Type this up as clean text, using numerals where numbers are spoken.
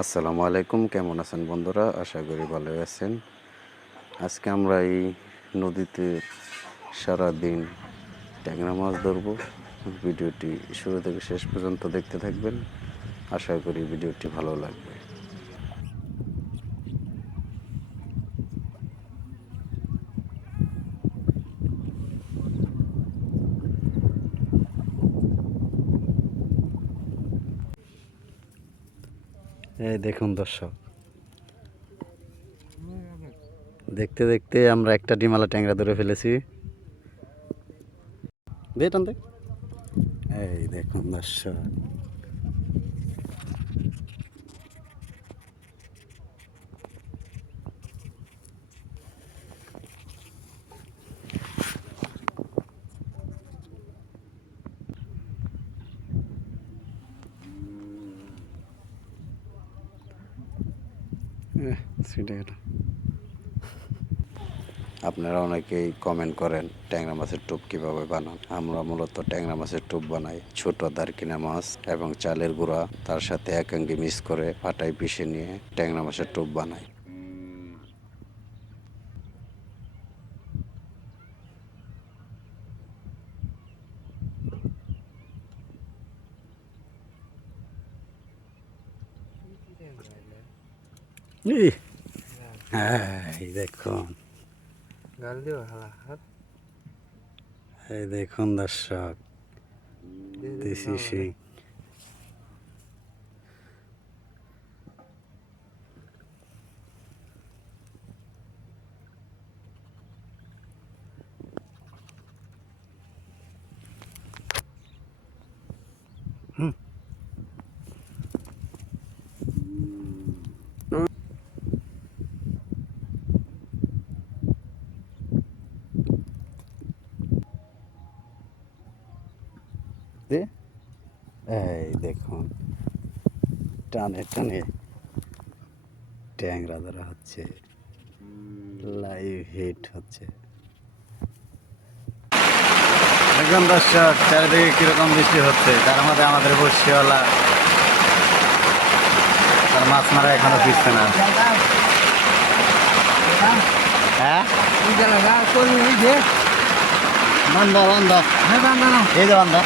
আসসালামু আলাইকুম, কেমন আছেন বন্ধুরা? আশা করি ভালোই আছেন। আজকে আমরা এই নদীতে সারাদিন ট্যাংরা মাছ ধরবো। ভিডিওটি শুরু থেকে শেষ পর্যন্ত দেখতে থাকবেন। আশা করি ভিডিওটি ভালো লাগবে। এই দেখুন দর্শক, দেখতে দেখতে আমরা একটা ডিমালা ট্যাংরা ধরে ফেলেছি। এই দেখুন দর্শক, সেটা আপনারা অনেকেই কমেন্ট করেন ট্যাংরা মাছের টোপ কীভাবে বানান। আমরা মূলত ট্যাংরা মাছের টোপ বানাই ছোট দারকিনা মাছ এবং চালের গুঁড়া, তার সাথে একাঙ্গি মিক্স করে পাটায় পিষে নিয়ে ট্যাংরা মাছের টোপ বানাই। এই দেখুন, এই দেখুন দর্শক, দেশি শিং। এই দেখুন, টানে টানে ট্যাংরা ধরা হচ্ছে, লাইভ হিট হচ্ছে। দেখুন দর্শক, চারিদিকে কিরকম বৃষ্টি হচ্ছে, তার মধ্যে আমাদের বর্ষিওয়ালা তার মাছ মারা এখনো ফিরছে না। হ্যাঁ, বন্ধ বন্ধ, এই যে বন্ধ।